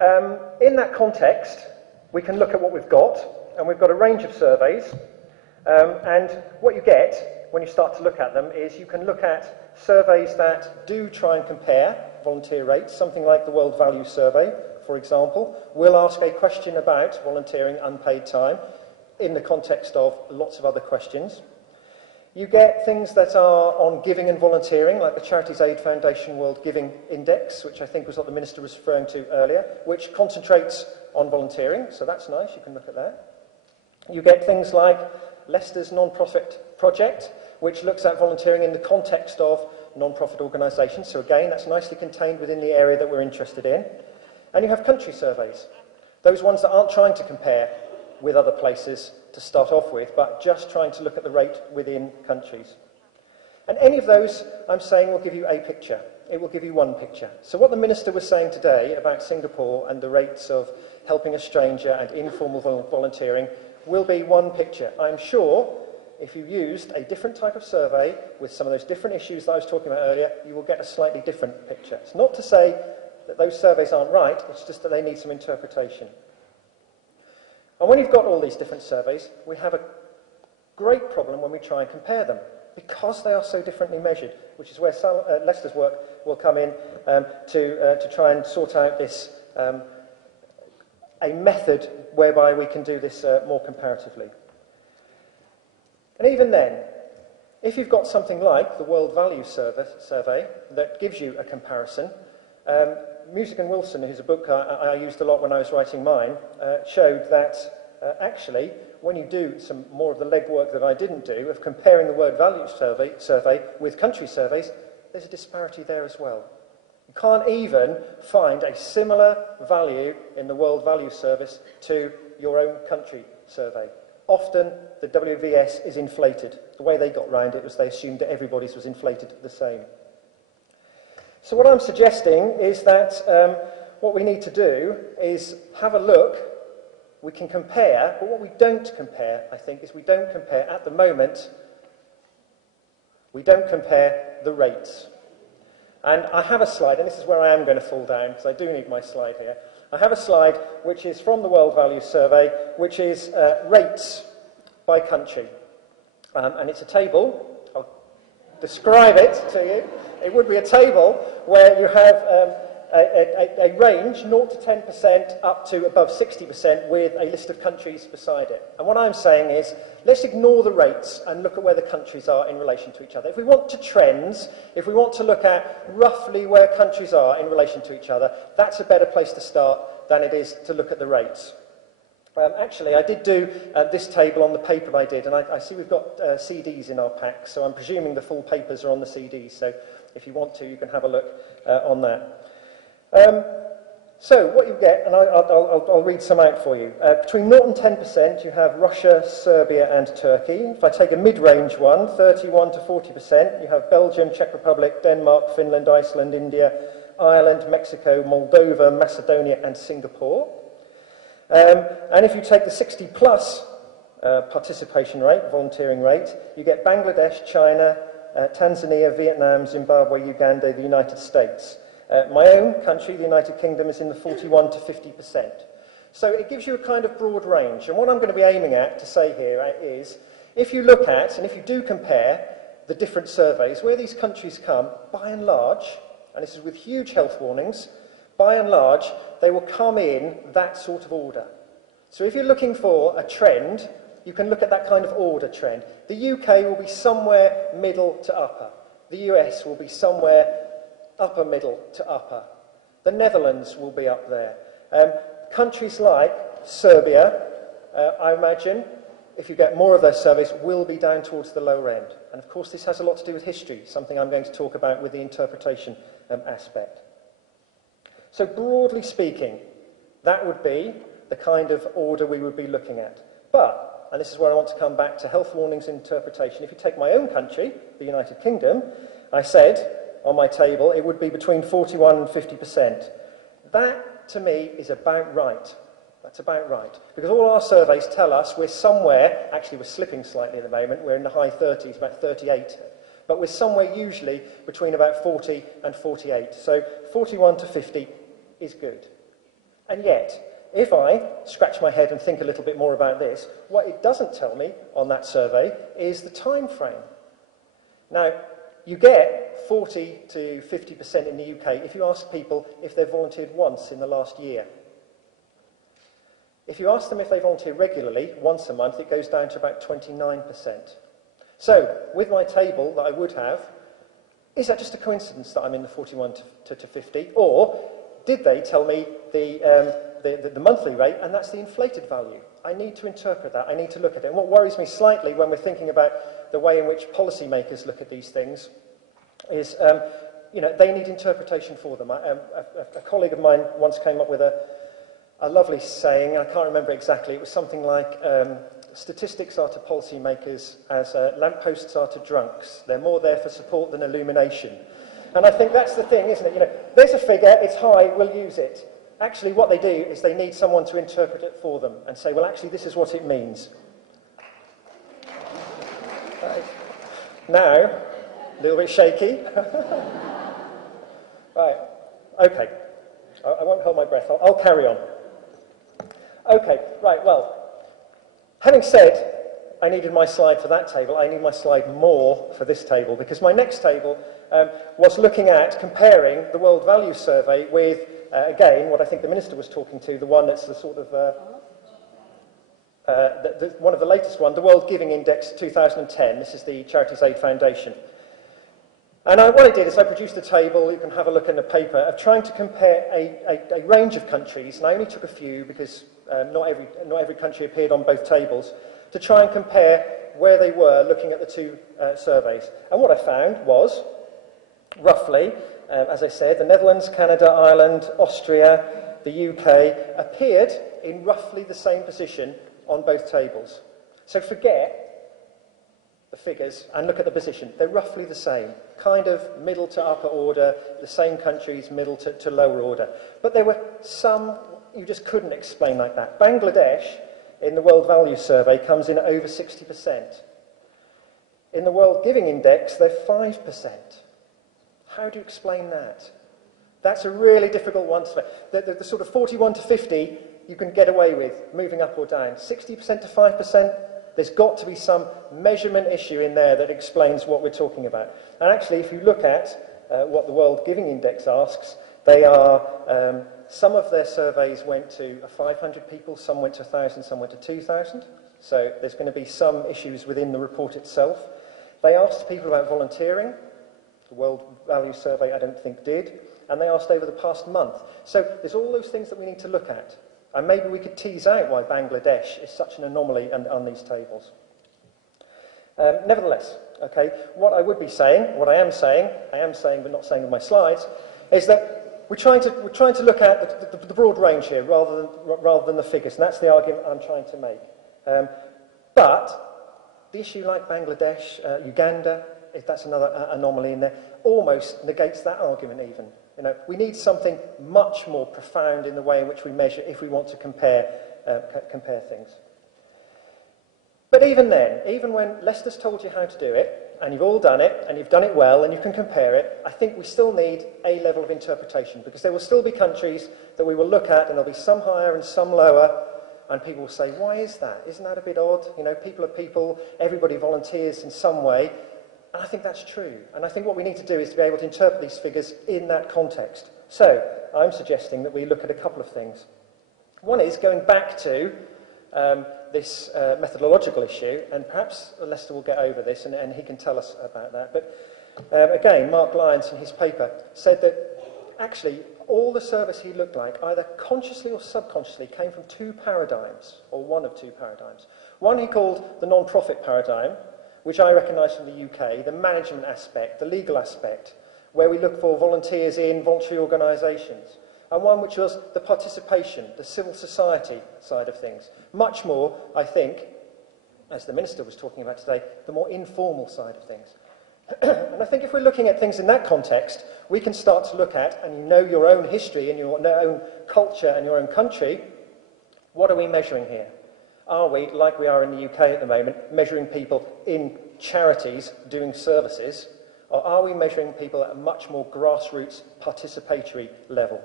In that context, we can look at what we've got, and we've got a range of surveys, and what you get when you start to look at them is you can look at surveys that do try and compare volunteer rates, something like the World Value Survey, for example. We'll ask a question about volunteering unpaid time in the context of lots of other questions. You get things that are on giving and volunteering, like the Charities Aid Foundation World Giving Index, which I think was what the Minister was referring to earlier, which concentrates on volunteering, so that's nice, you can look at that. You get things like Leicester's non-profit project, which looks at volunteering in the context of non-profit organisations, so again, that's nicely contained within the area that we're interested in. And you have country surveys, those ones that aren't trying to compare with other places to start off with, but just trying to look at the rate within countries. And any of those, I'm saying, will give you a picture. It will give you one picture. So what the Minister was saying today about Singapore and the rates of helping a stranger and informal volunteering will be one picture. I'm sure if you used a different type of survey with some of those different issues that I was talking about earlier, you will get a slightly different picture. It's not to say that those surveys aren't right, it's just that they need some interpretation. And when you've got all these different surveys, we have a great problem when we try and compare them, because they are so differently measured, which is where Leicester's work will come in to try and sort out this, a method whereby we can do this more comparatively. And even then, if you've got something like the World Value Survey that gives you a comparison, Music and Wilson, who's a book I used a lot when I was writing mine, showed that actually, when you do some more of the legwork that I didn't do, of comparing the World Value Survey with country surveys, there's a disparity there as well. You can't even find a similar value in the World Value Service to your own country survey. Often, the WVS is inflated. The way they got round it was they assumed that everybody's was inflated the same. So what I'm suggesting is that what we need to do is have a look. We can compare, but what we don't compare, I think, is we don't compare, at the moment, we don't compare the rates. And I have a slide, and this is where I am going to fall down, because I do need my slide here. I have a slide which is from the World Value Survey, which is rates by country. And it's a table. I'll describe it to you. It would be a table where you have a range, 0 to 10%, up to above 60%, with a list of countries beside it. And what I'm saying is, let's ignore the rates and look at where the countries are in relation to each other. If we want to trends, if we want to look at roughly where countries are in relation to each other, that's a better place to start than it is to look at the rates. Actually, I did do this table on the paper I did, and I see we've got CDs in our pack, so I'm presuming the full papers are on the CDs, so if you want to, you can have a look on that. So what you get, and I'll read some out for you. Between 0 and 10%, you have Russia, Serbia and Turkey. If I take a mid-range one, 31 to 40%, you have Belgium, Czech Republic, Denmark, Finland, Iceland, India, Ireland, Mexico, Moldova, Macedonia and Singapore. And if you take the 60-plus participation rate, volunteering rate, you get Bangladesh, China, Tanzania, Vietnam, Zimbabwe, Uganda, the United States. My own country, the United Kingdom, is in the 41 to 50%. So it gives you a kind of broad range. And what I'm going to be aiming at to say here is, if you look at, and if you do compare the different surveys, where these countries come, by and large, and this is with huge health warnings, by and large, they will come in that sort of order. So if you're looking for a trend, you can look at that kind of order trend. The UK will be somewhere middle to upper. The US will be somewhere upper middle to upper. The Netherlands will be up there. Countries like Serbia, I imagine, if you get more of those surveys, will be down towards the lower end. And of course this has a lot to do with history, something I'm going to talk about with the interpretation aspect. So broadly speaking, that would be the kind of order we would be looking at. But, and this is where I want to come back to health warnings interpretation, if you take my own country, the United Kingdom, I said on my table it would be between 41 and 50%. That, to me, is about right. That's about right. Because all our surveys tell us we're somewhere, actually we're slipping slightly at the moment, we're in the high 30s, about 38. But we're somewhere usually between about 40 and 48. So 41 to 50 is good. And yet, if I scratch my head and think a little bit more about this, what it doesn't tell me on that survey is the time frame. Now, you get 40 to 50% in the UK if you ask people if they've volunteered once in the last year. If you ask them if they volunteer regularly, once a month, it goes down to about 29%. So, with my table that I would have, is that just a coincidence that I'm in the 41 to 50? Or did they tell me the monthly rate, and that's the inflated value? I need to interpret that. I need to look at it. And what worries me slightly when we're thinking about the way in which policymakers look at these things is, you know, they need interpretation for them. A colleague of mine once came up with a lovely saying. I can't remember exactly. It was something like, statistics are to policymakers as lampposts are to drunks. They're more there for support than illumination. And I think that's the thing, isn't it? You know, there's a figure, it's high, we'll use it. Actually, what they do is they need someone to interpret it for them and say, well, actually, this is what it means. Right. Now, a little bit shaky. Right, okay. I won't hold my breath. I'll carry on. Okay, right, well, having said I needed my slide for that table, I need my slide more for this table, because my next table was looking at comparing the World Value Survey with, again, what I think the Minister was talking to, the one that's the sort of, one of the latest one, the World Giving Index 2010. This is the Charities Aid Foundation. And what I did is I produced a table, you can have a look in the paper, of trying to compare a range of countries, and I only took a few because not every country appeared on both tables, to try and compare where they were looking at the two surveys. And what I found was, roughly, as I said, the Netherlands, Canada, Ireland, Austria, the UK appeared in roughly the same position on both tables. So forget the figures and look at the position. They're roughly the same, kind of middle to upper order, the same countries, middle to lower order. But there were some you just couldn't explain like that. Bangladesh, in the World Value Survey, comes in at over 60%. In the World Giving Index, they're 5%. How do you explain that? That's a really difficult one to explain. The sort of 41 to 50 you can get away with, moving up or down. 60% to 5%, there's got to be some measurement issue in there that explains what we're talking about. And actually, if you look at what the World Giving Index asks, they are, some of their surveys went to 500 people, some went to 1,000, some went to 2,000. So there's going to be some issues within the report itself. They asked people about volunteering. The World Value Survey, I don't think, did. And they asked over the past month. So there's all those things that we need to look at. And maybe we could tease out why Bangladesh is such an anomaly on these tables. Nevertheless, okay, what I would be saying, what I am saying but not saying in my slides, is that we're trying to look at the broad range here rather than the figures, and that's the argument I'm trying to make. But the issue like Bangladesh, Uganda, if that's another anomaly in there, almost negates that argument even. You know, we need something much more profound in the way in which we measure if we want to compare things. But even then, even when Leicester's told you how to do it, and you've all done it, and you've done it well, and you can compare it, I think we still need a level of interpretation, because there will still be countries that we will look at, and there'll be some higher and some lower, and people will say, why is that? Isn't that a bit odd? You know, people are people, everybody volunteers in some way, and I think that's true. And I think what we need to do is to be able to interpret these figures in that context. So, I'm suggesting that we look at a couple of things. One is going back to this methodological issue, and perhaps Leicester will get over this, and he can tell us about that. But again, Mark Lyons in his paper said that actually all the surveys he looked like, either consciously or subconsciously, came from two paradigms, or one of two paradigms. One he called the non-profit paradigm, which I recognise from the UK, the management aspect, the legal aspect, where we look for volunteers in voluntary organisations. And one which was the participation, the civil society side of things. Much more, I think, as the Minister was talking about today, the more informal side of things. And I think if we're looking at things in that context, we can start to look at, and you know your own history and your own culture and your own country, what are we measuring here? Are we, like we are in the UK at the moment, measuring people in charities doing services, or are we measuring people at a much more grassroots, participatory level?